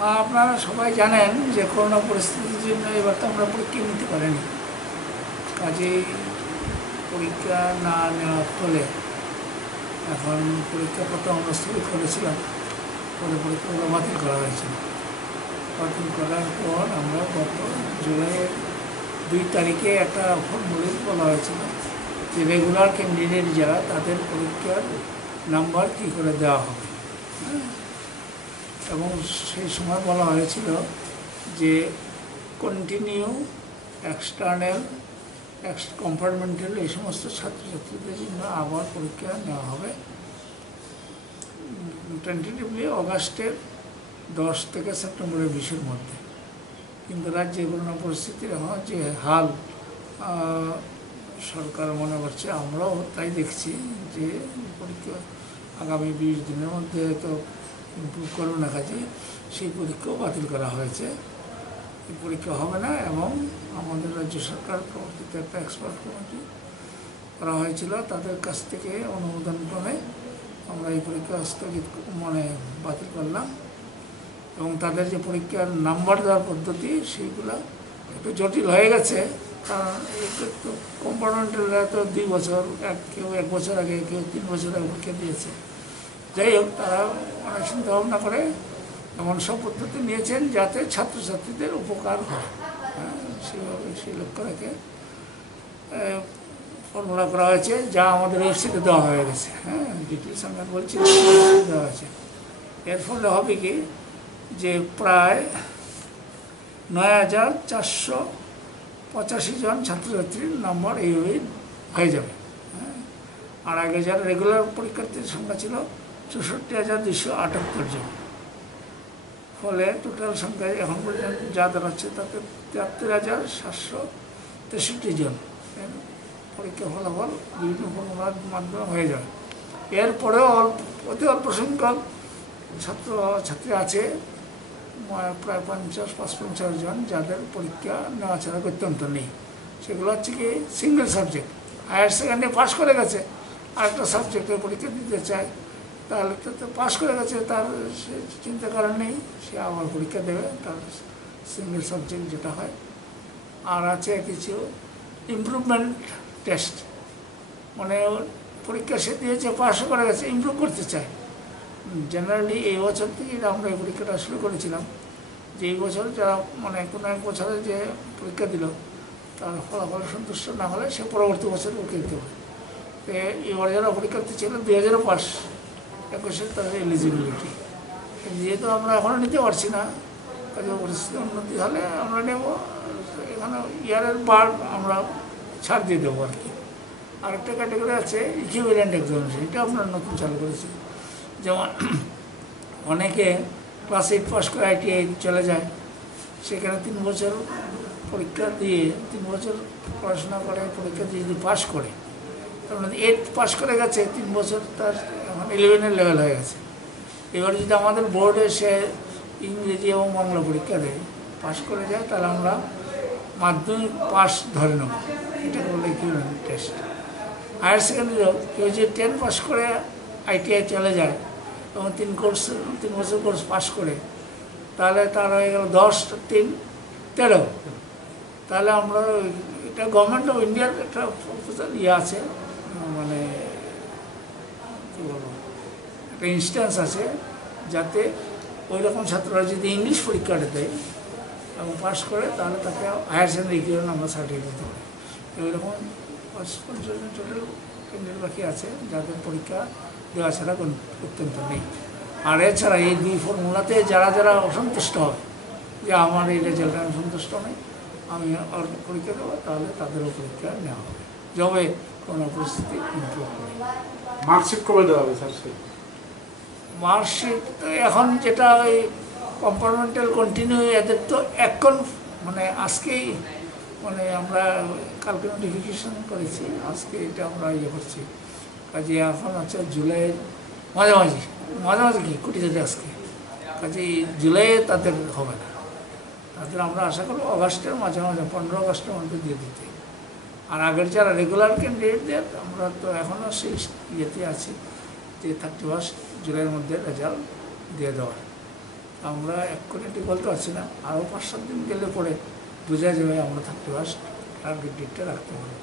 আপনারা সবাই জানেন যে করোনা পরিস্থিতির জন্য এবার তো আমরা পরীক্ষা নিতে পারিনি। কাজেই পরীক্ষা না নেওয়ার ফলে এখন পরীক্ষাপত্র আমরা স্থগিত করেছিলাম, পরে পরীক্ষাগুলো বাতিল করা হয়েছিল। বাতিল করার পর আমরা গত জুলাইয়ের 2 তারিখে একটা ফর্মুলিস বলা হয়েছিল যে রেগুলার ক্যান্ডিডেট যারা তাদের পরীক্ষার নাম্বার কী করে দেওয়া হবে। এবং সেই সময় বলা হয়েছিল যে কন্টিনিউ, এক্সটার্নাল, কম্পার্টমেন্টাল এই সমস্ত ছাত্রছাত্রীদের জন্য আবার পরীক্ষা নেওয়া হবে টেন্টেটিভলি অগাস্টের 10 থেকে সেপ্টেম্বরের 20-এর মধ্যে। কিন্তু রাজ্যে করোনা পরিস্থিতির এখন যে হাল সরকার মনে করছে, আমরাও তাই দেখছি যে পরীক্ষা আগামী 20 দিনের মধ্যে তো ইমপ্রুভ করবে না, কাজে সেই পরীক্ষাও বাতিল করা হয়েছে। এই পরীক্ষা হবে না এবং আমাদের রাজ্য সরকার প্রবর্তিত একটা এক্সপার্ট কমিটি করা হয়েছিল, তাদের কাছ থেকে অনুমোদন ক্রমে আমরা এই পরীক্ষা স্থগিত বাতিল করলাম। এবং তাদের যে পরীক্ষার নাম্বার দেওয়ার পদ্ধতি সেইগুলো একটু জটিল হয়ে গেছে, কারণ তো কম্পার্টমেন্টালরা তো 2 বছর, কেউ 1 বছর আগে, কেউ 3 বছর আগে পরীক্ষা দিয়েছে। যাই হোক, তারা অনেক চিন্তা ভাবনা করে এমন সব পদ্ধতি নিয়েছেন যাতে ছাত্রছাত্রীদের উপকার হয়। সেইভাবে সেই লক্ষ্য রেখে ফর্মুলা করা হয়েছে, যা আমাদের ওয়েবসাইটে দেওয়া হয়ে গেছে। ডিটেলস আমরা বলছি, দেওয়া হয়েছে। এর ফলে হবে কি যে প্রায় 9,485 জন ছাত্রছাত্রীর নাম্বার এইভাবেই হয়ে যাবে। আর আগে যারা রেগুলার পরীক্ষার্থীর সংখ্যা ছিল 64,278 জন। ফলে টোটাল সংখ্যায় এখন পর্যন্ত যা দাঁড়াচ্ছে তাতে 73,763 জন পরীক্ষা ফলাফল বিভিন্ন ফর্মুলার মাধ্যমে হয়ে যাবে। এরপরেও অতি অল্প সংখ্যক ছাত্রছাত্রী আছে, প্রায় 50-55 জন, যাদের পরীক্ষা নেওয়া ছাড়া গত্যন্তর নেই। সেগুলো হচ্ছে কি single subject, higher secondary pass করে গেছে, আরেকটা সাবজেক্টের পরীক্ষা দিতে চায়, তাহলে তো পাস করে গেছে, তার চিন্তা করার নেই, সে আবার পরীক্ষা দেবে, তার সিঙ্গেল সাবজেক্ট যেটা হয়। আর আছে কিছু ইমপ্রুভমেন্ট টেস্ট, মানে পরীক্ষা সে দিয়েছে, পাসও করে গেছে, ইমপ্রুভ করতে চায়। জেনারেলি এই বছর থেকে আমরা এই পরীক্ষাটা শুরু করেছিলাম যে এই বছর যারা কোনো এক বছরে যে পরীক্ষা দিল তার ফলাফল সন্তুষ্ট না হলে সে পরবর্তী বছর পরীক্ষা দিতে পারে। তো এবার যারা পরীক্ষার্থী ছিল 2000 পাস, 21-এর তাদের এলিজিবিলিটি, যেহেতু আমরা এখনও নিতে পারছি না, কাজে পরিস্থিতি উন্নতি হলে আমরা নেব। এখানে ইয়ারের বার আমরা ছাড় দিয়ে দেবো আর কি। আরেকটা ক্যাটাগরি আছে ইকুইভ্যালেন্ট এক্সামিনেশন, এটা আমরা নতুন চালু করেছি। যেমন অনেকে ক্লাস 8 পাস করে ITI চলে যায়, সেখানে 3 বছর পরীক্ষা দিয়ে 3 বছর পড়াশোনা করে পরীক্ষা দিয়ে যদি পাস করে, তার মানে 8 পাস করে গেছে, 3 বছর তার এখন 11-এর লেভেল হয়ে গেছে। এবার যদি আমাদের বোর্ডে সে ইংরেজি এবং বাংলা পরীক্ষা দেয়, পাস করে যায়, তাহলে আমরা মাধ্যমিক পাস ধরে নেব, এটাকে বলে ইকুইভ্যালেন্ট টেস্ট। হায়ার সেকেন্ডারিও কেউ যদি 10 পাস করে ITI চলে যায় এবং 3 বছর কোর্স পাস করে, তাহলে তার হয়ে গেল 10, 3, 13। তাহলে আমরা এটা গভর্নমেন্ট অফ ইন্ডিয়ার একটা আছে, মানে কী বলবো, একটা ইনস্ট্যান্স আছে, যাতে ওই রকম ছাত্ররা যদি ইংলিশ পরীক্ষাটা দেয় এবং পাস করে, তাহলে তাকে হায়ার সেকেন্ডারি ইকুইভ্যালেন্ট আমরা সার্টিফিকেট দিতে পারি। ওই রকম 50 জন টোটাল ক্যান্ডিডেট বাকি আছে যাদের পরীক্ষা দেওয়া ছাড়া অত্যন্ত নেই। আর এছাড়া এই 2 ফর্মুলাতে যারা যারা অসন্তুষ্ট হয় যে আমার এই রেজাল্টে আমি সন্তুষ্ট নই, আমি আর পরীক্ষা দেবো, তাহলে তাদেরও পরীক্ষা নেওয়া হবে, যবে কোনো পরিস্থিতি ইমপ্রুভ করে। মার্কশিট কবে দেওয়া হবে স্যার? মার্কশিট এখন যেটা ওই কম্পার্টমেন্টাল কন্টিনিউ, এদের তো এখন আজকেই আমরা কালকে নোটিফিকেশন করেছি, আজকে এটা আমরা করছি। কাজে এখন হচ্ছে জুলাইয়ের মাঝামাঝি কি কোটি যদি আজকে, কাজে জুলাইয়ে তাদের হবে না, তাদের আমরা আশা করব অগাস্টের মাঝামাঝি, 15 আগস্টের মধ্যে দিয়ে দিতে। আর আগের যারা রেগুলার ক্যান্ডিডেটদের আমরা তো এখনও সেই ইয়েতে আছি যে 31 জুলাইয়ের মধ্যে রেজাল্ট দিয়ে দেওয়ার। আমরা এক্ষুনি ঠিক বলতে পারছি না, আরও 5-7 দিন গেলে পরে বোঝা যাবে আমরা 31st টার্গেট ডেটটা রাখতে হবে।